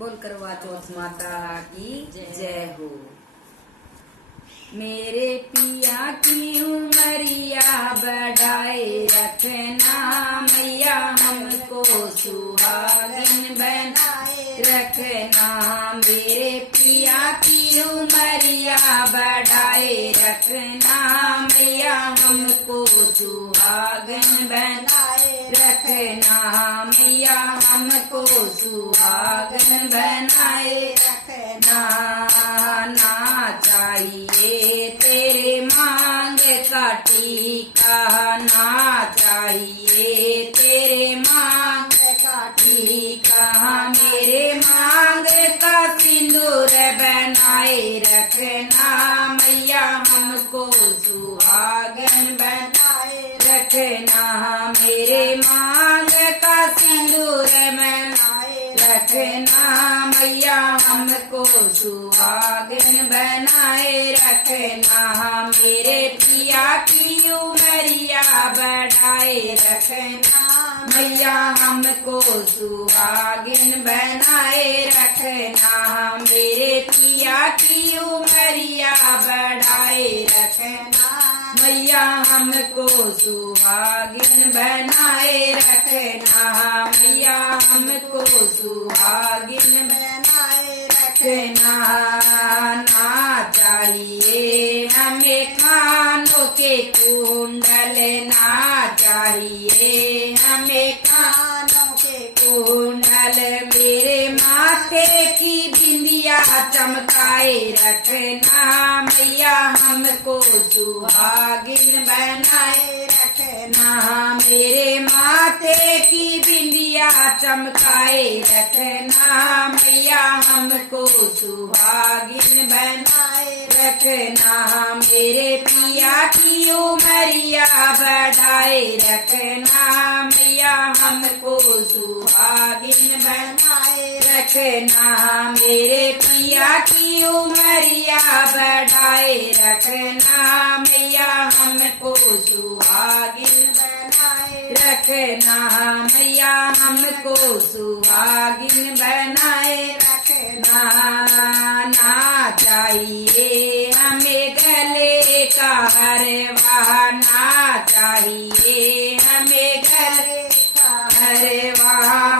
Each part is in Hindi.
बोल करवा चौथ माता की जय हो। मेरे पिया की उमरिया बढ़ाए रखना मैया, हमको सुहागिन बनाए रखना। मेरे पिया की उमरिया बढ़ाए रखना मैया, हमको सुहागिन बनाए रखना मैया, हमको सुहागिन बनाए रखना। ना चाहिए तेरे मांग का टीका, ना चाहिए तेरे मांग का टीका। मेरे मांग का सिंदूर बनाए रखना मैया, हमको सुहागिन बनाए रखना। मेरे मांग का सिंदूर बनाए रखना मैया, हमको सुहागिन बनाए रखना। मेरे पिया की उमरिया बढ़ाए रखना मैया, हमको सुहागिन बनाए रखना। मेरे पिया की उमरिया बढ़ाए रखना मैया, हमको सुहागिन बनाए रखना मैया, हमको सुहागिन बनाए रखना। ना चाहिए हमें कानों के कुंडल, ना चाहिए हमें कानों के कुंडल। मेरे माथे की बिंदिया चमकाए रखना मैया, हमको सुहागिन बनाए रखना। मेरे माथे की बिंदिया चमकाए रखना मैया, हमको सुहागिन बनाए रखना। मेरे पिया की उमरिया बढ़ाए रखना मैया, हमको सुहागिन बनाए रखना। मेरे पिया की उमरिया बढ़ाए रखना मैया, हमको सुहागिन बनाए रखना मैया, हमको सुहागिन बनाए रखना। ना चाहिए हमें गले का हरवा, ना चाहिए हमें गले का हरवा।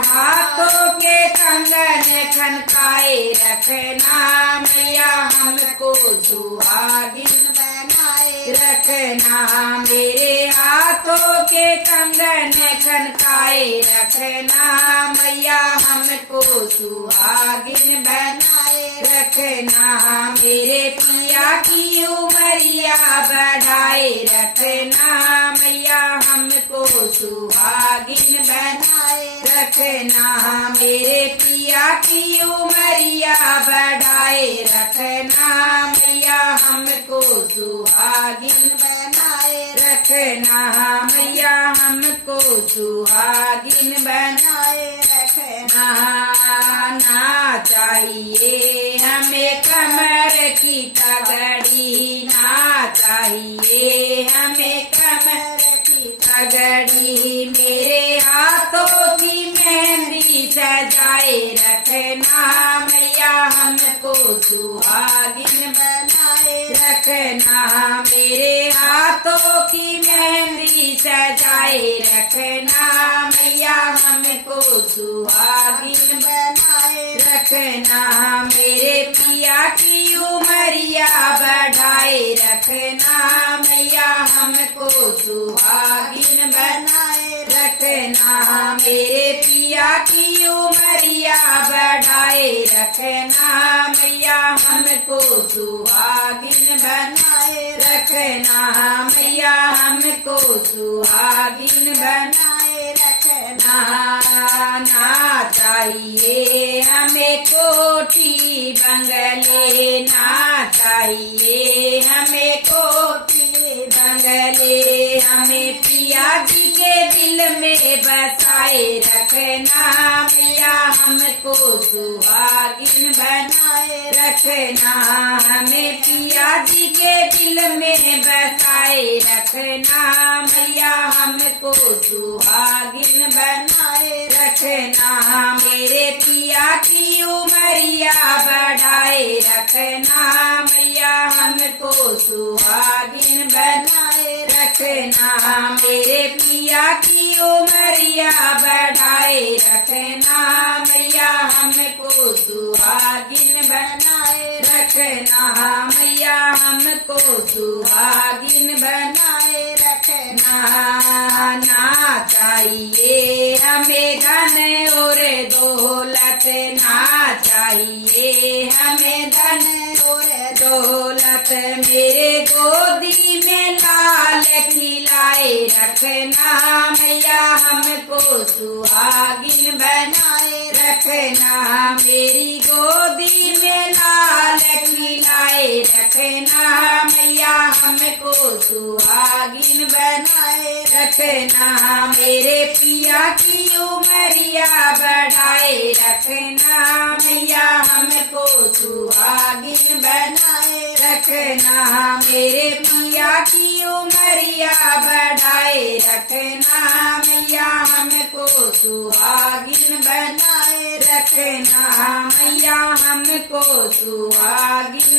हाथों के कंगन खनकाए रखना मैया, हमको सुहागिन बनाए रखना। मेरे हाथों के कंगन खनकाए रखना मैया, हमको सुहागिन बनाए रखना। मेरे पिया की उमरिया बढ़ाए रखना मैया, हमको सुहागिन बनाए रखना। मेरे पिया की उमरिया बढ़ाए रखना मैया, हमको सुहागिन बनाए रखना मैया, हमको सुहागिन बनाए रखना। ना चाहिए हमें कमर की तगड़ी, ना चाहिए हमें कमर की तगड़ी। मेरे हाथों की मेहंदी सजाए रखना मैया, हमको सुहागिन बनाए रखना। मेरे हाथों की मेहंदी सजाए रखना मैया, हमको सुहागिन बनाए रखना। मेरे पिया की उमरिया बढ़ाए रखना मैया, हमको सुहागिन बनाए रखना। मेरे पिया की उमरिया बढ़ाए रखना मैया, हमको सुहागिन बनाए रखना मैया, हमको सुहागिन बनाए रखना। ना चाहिए हमें कोठी बंगले, ना चाहिए हमें कोठी बंगले। हमें पिया जी के दिल में बसाए रखना मैया, हमको सुहागिन बनाए रखना। हमें पिया जी के दिल में बसाए रखना मैया, हमको सुहागिन बनाए रखना। मेरे पिया की उम्र उमरिया बढ़ाए रखना मैया हमको सुहागिन बनाए रखना। मेरे पिया की उमरिया बढ़ाए रखना मैया हमको सुहागिन बनाए रखना। मैया हमको सुहागिन बनाए रखना। ना चाहिए हमें धन और दौलत, ना चाहिए हमें धन और दौलत। मेरे गोदी में लाल खिलाए रखना मैया हमको सुहागिन बनाए रखना। मेरी गोदी में लाल खिलाए रखना मैया हमको सुहागिन बनाए रखना। मेरे पिया की उमरिया बढ़ाए रखना मैया हमको सुहागिन बनाए रखना। मेरे पिया की उमरिया बढ़ाए रखना मैया हमको सुहागिन बनाए रखना। मैया हमको सुहागिन